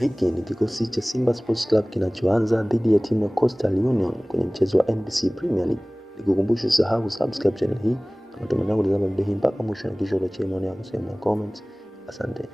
Hiki ni kikosi cha Simba Sports Club kinachoanza dhidi ya timu ya Coastal Union kwenye mchezo wa NBC Premier League. Nikukumbusha usahau subscribe channel hii, kama tumeanza kutazama video hii mpaka mwisho na kisha uache maoni yako sehemu ya comment. Asante.